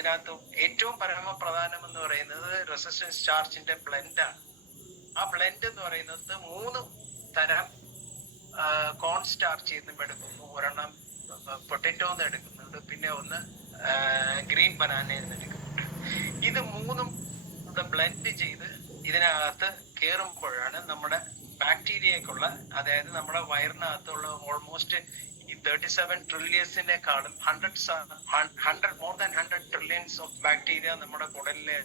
അതിനകത്ത് ഏറ്റവും പരമപ്രധാനം എന്ന് പറയുന്നത് റെസിസ്റ്റൻസ് ചാർജിന്റെ ബ്ലെൻഡാണ്. ആ ബ്ലെൻഡ് എന്ന് പറയുന്നത് 3 തരം കോൺ സ്റ്റാർച്ച് നിന്നും എടുക്കുന്നു, ഒരെണ്ണം പൊട്ടറ്റോന്ന് എടുക്കുന്നുണ്ട്, പിന്നെ ഒന്ന് ഗ്രീൻ ബനാനയിൽ നിന്ന് എടുക്കുന്നുണ്ട്. ഇത് 3ഉം ബ്ലെൻഡ് ചെയ്ത് ഇതിനകത്ത് കയറുമ്പോഴാണ് നമ്മുടെ ബാക്ടീരിയക്കുള്ള, അതായത് നമ്മുടെ വയറിനകത്തുള്ള ഓൾമോസ്റ്റ് ഈ 37 ട്രില്യൻസിനെക്കാളും 100 ട്രില്യൻസ് ഓഫ് ബാക്ടീരിയ നമ്മുടെ കുടലില്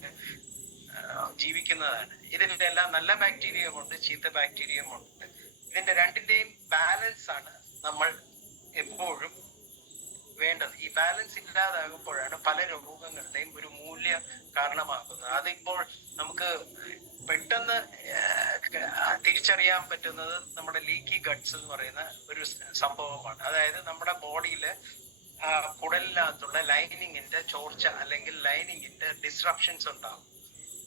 ജീവിക്കുന്നതാണ്. ഇതിലെല്ലാം നല്ല ബാക്ടീരിയ ഉണ്ട്, ചീത്ത ബാക്ടീരിയ ഉണ്ട്. ഇതിന്റെ രണ്ടിന്റെയും ബാലൻസ് ആണ് നമ്മൾ എപ്പോഴും വേണ്ടത്. ഈ ബാലൻസ് ഇല്ലാതാകുമ്പോഴാണ് പല രോഗങ്ങളുടെയും ഒരു മൂല്യ കാരണമാക്കുന്നത്. അതിപ്പോൾ നമുക്ക് പെട്ടെന്ന് തിരിച്ചറിയാൻ പറ്റുന്നത് നമ്മുടെ ലീക്കി ഗട്ട്സ് എന്ന് പറയുന്ന ഒരു സംഭവമാണ്. അതായത് നമ്മുടെ ബോഡിയില് കുടലിനകത്തുള്ള ലൈനിങ്ങിന്റെ ചോർച്ച അല്ലെങ്കിൽ ലൈനിങ്ങിന്റെ ഡിസ്റപ്ഷൻസ് ഉണ്ടാകും.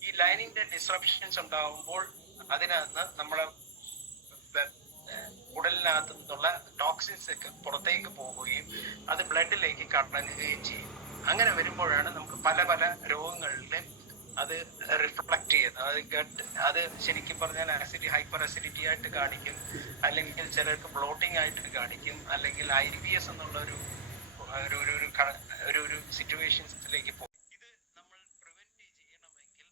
ഈ ലൈനിങ്ങിന്റെ ഡിസ്റപ്ഷൻസ് ഉണ്ടാകുമ്പോൾ അതിനകത്ത് നമ്മളെ കുടലിനകത്തു നിന്നുള്ള ടോക്സിൻസ് ഒക്കെ പുറത്തേക്ക് പോവുകയും അത് ബ്ലഡിലേക്ക് കടങ്ങുകയും ചെയ്യും. അങ്ങനെ വരുമ്പോഴാണ് നമുക്ക് പല പല രോഗങ്ങളിലും അത് റിഫ്ലക്ട് ചെയ്യുന്നത്. അത് ശരിക്കും പറഞ്ഞാൽ ഹൈപ്പർ അസിഡിറ്റി ആയിട്ട് കാണിക്കും, അല്ലെങ്കിൽ ചിലർക്ക് ബ്ലോട്ടിംഗ് ആയിട്ട് കാണിക്കും, അല്ലെങ്കിൽ IBS എന്നുള്ള ഒരു സിറ്റുവേഷൻസിലേക്ക് പോകും. ഇത് നമ്മൾ പ്രിവെന്റ് ചെയ്യണമെങ്കിൽ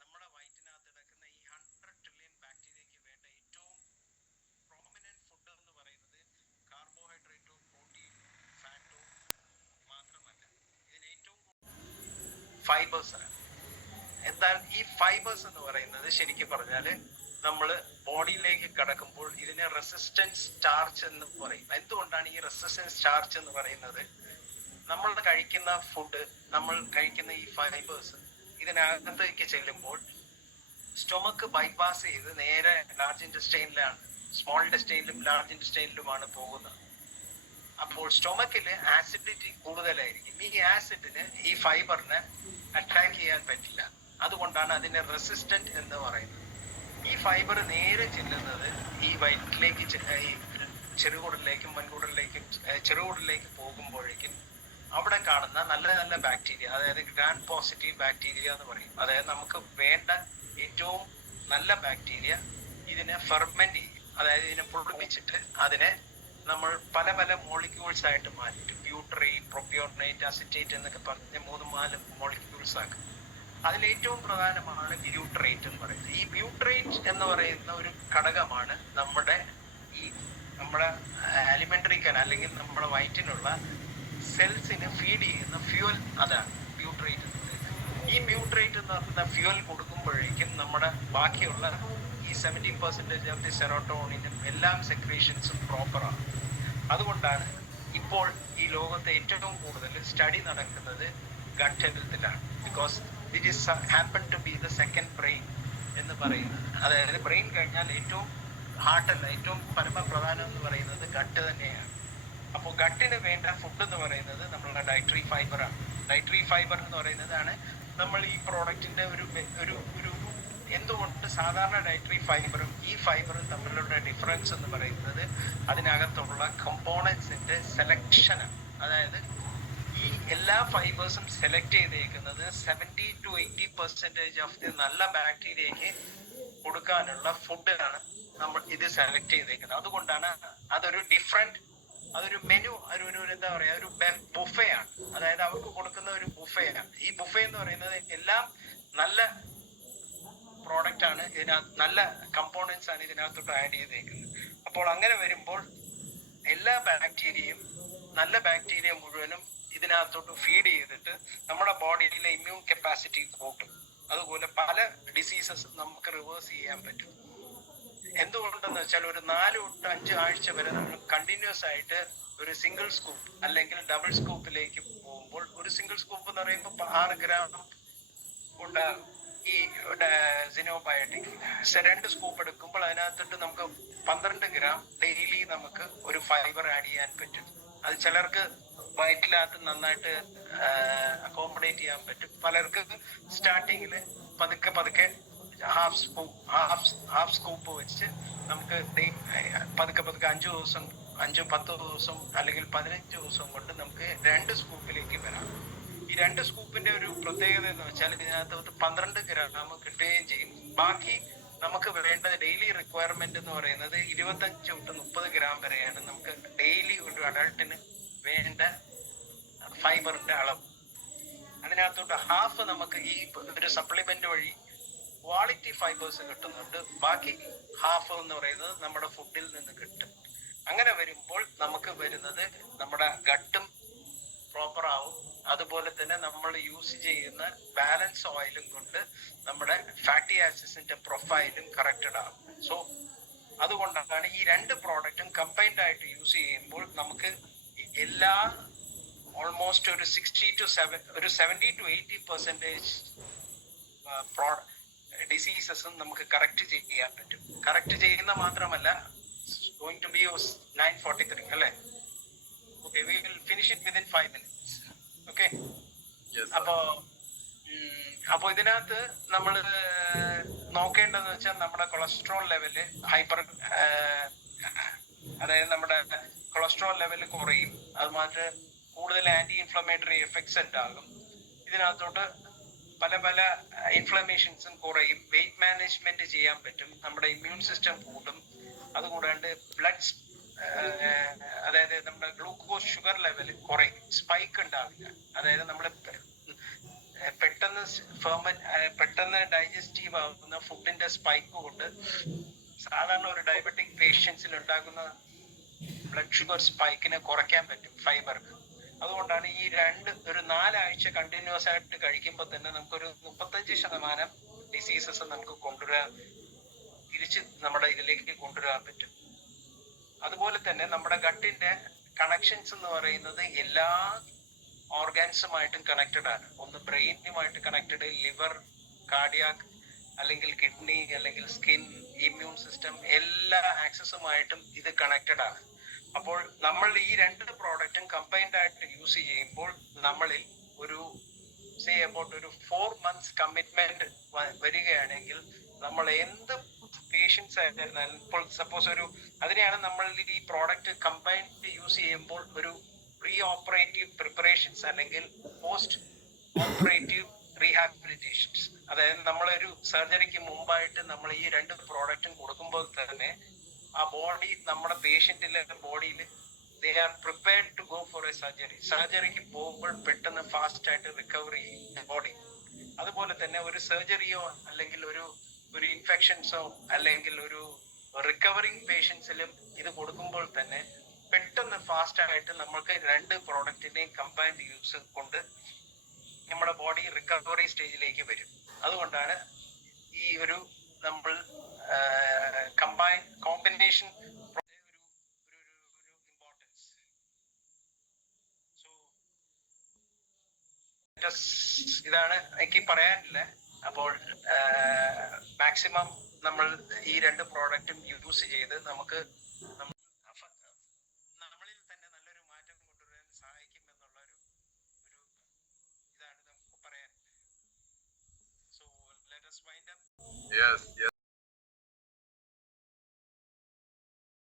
നമ്മുടെ വയറ്റിനകത്ത് കിടക്കുന്ന ഈ 100 ട്രില്യൺ ബാക്ടീരിയക്ക് വേണ്ട ഏറ്റവും പ്രോമിനന്റ് ഫുഡ് എന്ന് പറയുന്നത് കാർബോഹൈഡ്രേറ്റോ പ്രോട്ടീൻ ഫാറ്റോ മാത്രമല്ല, ഇതിന് ഏറ്റവും ഫൈബേഴ്സ് ആണ്. എന്നാൽ ഈ ഫൈബേഴ്സ് എന്ന് പറയുന്നത് ശരിക്കും പറഞ്ഞാല് നമ്മൾ ബോഡിയിലേക്ക് കടക്കുമ്പോൾ ഇതിനെ റെസിസ്റ്റൻസ് സ്റ്റാർച്ച് എന്ന് പറയും. എന്തുകൊണ്ടാണ് ഈ റെസിസ്റ്റൻസ് സ്റ്റാർച്ച് എന്ന് പറയുന്നത്? നമ്മൾ കഴിക്കുന്ന ഫുഡ്, നമ്മൾ കഴിക്കുന്ന ഈ ഫൈബേഴ്സ് ഇതിനകത്തേക്ക് ചെല്ലുമ്പോൾ സ്റ്റൊമക്ക് ബൈപ്പാസ് ചെയ്ത് നേരെ ലാർജ് ഇൻറ്റസ്റ്റൈനിലാണ്, സ്മോൾ ഇൻറ്റസ്റ്റൈനിലും ലാർജ് ഇൻറ്റസ്റ്റൈനിലുമാണ് പോകുന്നത്. അപ്പോൾ സ്റ്റൊമക്കില് ആസിഡിറ്റി കൂടുതലായിരിക്കും. ഈ ആസിഡിന് ഈ ഫൈബറിനെ അറ്റാക്ക് ചെയ്യാൻ പറ്റില്ല. അതുകൊണ്ടാണ് അതിനെ റെസിസ്റ്റന്റ് എന്ന് പറയുന്നത്. ഈ ഫൈബർ നേരെ ചെല്ലുന്നത് ഈ വയറ്റിലേക്ക്, ഈ ചെറുകുടലിലേക്കും വൻകുടലിലേക്കും ചെറുകുടലിലേക്ക് പോകുമ്പോഴേക്കും അവിടെ കാണുന്ന നല്ല നല്ല ബാക്ടീരിയ, അതായത് ഗ്രാം പോസിറ്റീവ് ബാക്ടീരിയ എന്ന് പറയും, അതായത് നമുക്ക് വേണ്ട ഏറ്റവും നല്ല ബാക്ടീരിയ ഇതിനെ ഫെർമെന്റ് ചെയ്യും. അതായത് ഇതിനെ പൊടിപ്പിച്ചിട്ട് അതിനെ നമ്മൾ പല പല മോളിക്യൂൾസ് ആയിട്ട് മാറ്റും. ബ്യൂട്ടറേറ്റ്, പ്രൊപ്യോണേറ്റ്, അസിറ്റേറ്റ് എന്നൊക്കെ പറഞ്ഞ് 3-4 മോളിക്യൂൾസ് ആക്കും. അതിലേറ്റവും പ്രധാനമാണ് ബ്യൂട്ടറേറ്റ് എന്ന് പറയുന്നത്. ഈ ബ്യൂട്ടറേറ്റ് എന്ന് പറയുന്ന ഒരു ഘടകമാണ് നമ്മുടെ അലിമെന്ററി കനാൽ അല്ലെങ്കിൽ നമ്മുടെ വയറ്റിനുള്ള സെൽസിന് ഫീഡ് ചെയ്യുന്ന ഫ്യൂവൽ. അതാണ് ബ്യൂട്ടറേറ്റ് എന്ന് പറയുന്നത്. ഈ ബ്യൂട്ടറേറ്റ് എന്ന് പറയുന്ന ഫ്യൂവൽ കൊടുക്കുമ്പോഴേക്കും നമ്മുടെ ബാക്കിയുള്ള ഈ 70% ഓഫ് ദി സെറോട്ടോണിനും എല്ലാം സെക്രീഷൻസും പ്രോപ്പറാണ്. അതുകൊണ്ടാണ് ഇപ്പോൾ ഈ ലോകത്തെ ഏറ്റവും കൂടുതൽ സ്റ്റഡി നടക്കുന്നത് ഗട്ട് ഹെൽത്തിലാണ്. Because it is happen to be the second brain എന്ന് പറയുന്നത്. അതായത് ബ്രെയിൻ കഴിഞ്ഞാൽ ഏറ്റവും ഹാർട്ടല്ല, ഏറ്റവും പരമപ്രധാനം എന്ന് പറയുന്നത് ഗട്ട് തന്നെയാണ്. അപ്പോൾ ഗട്ടിന് വേണ്ട ഫുഡ് എന്ന് പറയുന്നത് നമ്മളുടെ ഡയറ്ററി ഫൈബറാണ്. ഡയറ്ററി ഫൈബർ എന്ന് പറയുന്നതാണ് നമ്മൾ ഈ പ്രോഡക്റ്റിന്റെ ഒരു എന്തുകൊണ്ട് സാധാരണ ഡയറ്ററി ഫൈബറും ഈ ഫൈബറും തമ്മിലുള്ള ഡിഫറൻസ് എന്ന് പറയുന്നത് അതിനകത്തുള്ള കമ്പോണൻസിന്റെ സെലക്ഷനാണ്. അതായത് ഈ എല്ലാ ഫൈബേഴ്സും സെലക്ട് ചെയ്തേക്കുന്നത് 70 to 80% ഓഫ് ദി നല്ല ബാക്ടീരിയക്ക് കൊടുക്കാനുള്ള ഫുഡാണ് നമ്മൾ ഇത് സെലക്ട് ചെയ്തേക്കുന്നത്. അതുകൊണ്ടാണ് അതൊരു ഡിഫറെന്റ്, അതൊരു മെനു, എന്താ പറയാ, ഒരു ബുഫയാണ്. അതായത് അവർക്ക് കൊടുക്കുന്ന ഒരു ബുഫയാണ്. ഈ ബുഫേ എന്ന് പറയുന്നത് എല്ലാം നല്ല പ്രോഡക്റ്റ് ആണ്, ഇതിനകത്ത് നല്ല കമ്പോണൻസ് ആണ് ഇതിനകത്തോട്ട് ആഡ് ചെയ്തേക്കുന്നത്. അപ്പോൾ അങ്ങനെ വരുമ്പോൾ എല്ലാ ബാക്ടീരിയയും, നല്ല ബാക്ടീരിയ മുഴുവനും ഇതിനകത്തോട്ട് ഫീഡ് ചെയ്തിട്ട് നമ്മുടെ ബോഡിയിലെ ഇമ്മ്യൂൺ കപ്പാസിറ്റി കൂട്ടും. അതുപോലെ പല ഡിസീസസ് നമുക്ക് റിവേഴ്സ് ചെയ്യാൻ പറ്റും. എന്തുകൊണ്ടെന്ന് വെച്ചാൽ ഒരു 4 to 5 ആഴ്ച വരെ നമ്മൾ കണ്ടിന്യൂസ് ആയിട്ട് ഒരു സിംഗിൾ സ്കൂപ്പ് അല്ലെങ്കിൽ ഡബിൾ സ്കൂപ്പിലേക്ക് പോകുമ്പോൾ, ഒരു സിംഗിൾ സ്കൂപ്പ് എന്ന് പറയുമ്പോൾ 6 ഗ്രാം ഉണ്ടാകും ഈ സിനോബയോട്ടിക്. 2 സ്കൂപ്പ് എടുക്കുമ്പോൾ അതിനകത്തോട്ട് നമുക്ക് 12 ഗ്രാം ഡെയിലി നമുക്ക് ഒരു ഫൈബർ ആഡ് ചെയ്യാൻ പറ്റും. അത് ചിലർക്ക് വയറ്റിനകത്ത് നന്നായിട്ട് അക്കോമഡേറ്റ് ചെയ്യാൻ പറ്റും. പലർക്ക് സ്റ്റാർട്ടിങ്ങില് പതുക്കെ ഹാഫ് സ്കൂപ്പ് വെച്ച് നമുക്ക് പതുക്കെ 5 ദിവസം, 5-10 ദിവസം അല്ലെങ്കിൽ 15 ദിവസം കൊണ്ട് നമുക്ക് 2 സ്കൂപ്പിലേക്ക് വരാം. ഈ 2 സ്കൂപ്പിന്റെ ഒരു പ്രത്യേകത എന്ന് വെച്ചാൽ ഇതിനകത്ത് 12 ഗ്രാം കിട്ടുകയും ചെയ്യും. ബാക്കി നമുക്ക് വേണ്ട ഡെയിലി റിക്വയർമെന്റ് എന്ന് പറയുന്നത് 25 തൊട്ട് 30 ഗ്രാം വരെയാണ് നമുക്ക് ഡെയിലി ഒരു അഡൾട്ടിന് വേണ്ട ഫൈബറിന്റെ അളവ്. അതിനകത്തോട്ട് ഹാഫ് നമുക്ക് ഈ ഒരു സപ്ലിമെന്റ് വഴി ക്വാളിറ്റി ഫൈബേഴ്സ് കിട്ടുന്നുണ്ട്. ബാക്കി ഹാഫ് എന്ന് പറയുന്നത് നമ്മുടെ ഫുഡിൽ നിന്ന് കിട്ടും. അങ്ങനെ വരുമ്പോൾ നമുക്ക് വരുന്നത് നമ്മുടെ ഗട്ടും പ്രോപ്പർ ആവും. അതുപോലെ തന്നെ നമ്മൾ യൂസ് ചെയ്യുന്ന ബാലൻസ് ഓയിലും കൊണ്ട് നമ്മുടെ ഫാറ്റി ആസിഡ്സിന്റെ പ്രൊഫൈലും കറക്റ്റഡ് ആവും. സോ അതുകൊണ്ടാണ് ഈ 2 പ്രോഡക്റ്റും കമ്പൈൻഡ് ആയിട്ട് യൂസ് ചെയ്യുമ്പോൾ നമുക്ക് എല്ലാ ഓൾമോസ്റ്റ് ഒരു 70 to 80% ഡിസീസസും നമുക്ക് കറക്റ്റ് ചെയ്യാൻ പറ്റും. കറക്റ്റ് ചെയ്യുന്ന മാത്രമല്ല, going to be 9:43 അല്ലേ? Okay, we will finish it within 5 minutes. Okay? Yes, അപ്പൊ ഇതിനകത്ത് നമ്മൾ നോക്കേണ്ടതെന്ന് വെച്ചാൽ നമ്മുടെ കൊളസ്ട്രോൾ ലെവല് അതായത് നമ്മുടെ കൊളസ്ട്രോൾ ലെവല് കുറയും. അത് മാത്രം കൂടുതൽ ആന്റി ഇൻഫ്ലമേറ്ററി എഫക്ട്സ് ഉണ്ടാകും. ഇതിനകത്തോട്ട് പല പല ഇൻഫ്ലമേഷൻസും കുറയും. വെയിറ്റ് മാനേജ്മെന്റ് ചെയ്യാൻ പറ്റും. നമ്മുടെ ഇമ്മ്യൂൺ സിസ്റ്റം കൂടും. അതുകൂടാണ്ട് ബ്ലഡ് അതായത് നമ്മുടെ ഗ്ലൂക്കോസ് ഷുഗർ ലെവൽ കുറയും. സ്പൈക്ക് ഉണ്ടാവില്ല. അതായത് നമ്മൾ പെട്ടെന്ന് ഡൈജസ്റ്റീവ് ആവുന്ന ഫുഡിന്റെ സ്പൈക്ക് കൊണ്ട് സാധാരണ ഒരു ഡയബറ്റിക് പേഷ്യൻസിൽ ഉണ്ടാകുന്ന ബ്ലഡ് ഷുഗർ സ്പൈക്കിനെ കുറയ്ക്കാൻ പറ്റും ഫൈബർക്ക്. അതുകൊണ്ടാണ് ഈ ഒരു 4 ആഴ്ച കണ്ടിന്യൂസ് ആയിട്ട് കഴിക്കുമ്പോൾ തന്നെ നമുക്കൊരു 35% ഡിസീസസ് നമുക്ക് തിരിച്ച് നമ്മുടെ ഇതിലേക്ക് കൊണ്ടുവരാൻ പറ്റും. അതുപോലെ തന്നെ നമ്മുടെ ഗട്ടിന്റെ കണക്ഷൻസ് എന്ന് പറയുന്നത് എല്ലാ ഓർഗാൻസുമായിട്ടും കണക്റ്റഡ് ആണ്. ഒന്ന് ബ്രെയിനുമായിട്ട് കണക്റ്റഡ്, ലിവർ, കാർഡിയാക്, അല്ലെങ്കിൽ കിഡ്നി, അല്ലെങ്കിൽ സ്കിൻ, ഇമ്മ്യൂൺ സിസ്റ്റം, എല്ലാ ആക്സസുമായിട്ടും ഇത് കണക്റ്റഡ് ആണ്. അപ്പോൾ നമ്മൾ ഈ 2 പ്രോഡക്റ്റും കമ്പൈൻഡ് ആയിട്ട് യൂസ് ചെയ്യുമ്പോൾ നമ്മളിൽ ഒരു ഒരു 4 months കമ്മിറ്റ്മെന്റ് വരികയാണെങ്കിൽ നമ്മൾ എന്ത് പേഷ്യൻസ് ആയിരുന്നാലും, ഇപ്പോൾ സപ്പോസ് അതിനെയാണ് നമ്മൾ ഈ പ്രോഡക്റ്റ് കമ്പൈൻഡ് യൂസ് ചെയ്യുമ്പോൾ ഒരു പ്രീ ഓപ്പറേറ്റീവ് പ്രിപ്പറേഷൻസ് അല്ലെങ്കിൽ പോസ്റ്റ് ഓപ്പറേറ്റീവ് റീഹാബിലിറ്റേഷൻസ്. അതായത് നമ്മളൊരു സർജറിക്ക് മുമ്പായിട്ട് നമ്മൾ ഈ 2 പ്രോഡക്റ്റും കൊടുക്കുമ്പോൾ തന്നെ ആ ബോഡി, നമ്മുടെ പേഷ്യന്റിന്റെ ബോഡിയിൽ they are prepared to go for a സർജറിക്ക് പോകുമ്പോൾ പെട്ടെന്ന് ഫാസ്റ്റ് ആയിട്ട് റിക്കവർ ചെയ്യും ബോഡി. അതുപോലെ തന്നെ ഒരു സർജറിയോ അല്ലെങ്കിൽ ഒരു ഇൻഫെക്ഷൻസോ അല്ലെങ്കിൽ ഒരു റിക്കവറിങ് പേഷ്യൻസിലും ഇത് കൊടുക്കുമ്പോൾ തന്നെ പെട്ടെന്ന് ഫാസ്റ്റ് ആയിട്ട് നമ്മൾക്ക് 2 പ്രോഡക്റ്റിന്റെയും കമ്പൈൻഡ് യൂസ് കൊണ്ട് നമ്മുടെ ബോഡി റിക്കവറി സ്റ്റേജിലേക്ക് വരും. അതുകൊണ്ടാണ് ഈ നമ്മൾ കോമ്പിനേഷൻ ഇമ്പോർട്ടൻസ്. സോ ഇതാണ് എനിക്ക് പറയാനില്ല. അപ്പോൾ മാക്സിമം നമ്മൾ ഈ 2 പ്രോഡക്റ്റും യൂസ് ചെയ്ത് നമുക്ക് നമ്മളിൽ തന്നെ നല്ലൊരു മാറ്റം കൊണ്ടുവരാൻ സഹായിക്കും എന്നുള്ള ഒരു ഇതാണ് നമുക്ക് പറയാൻ. So let us wind up. yes.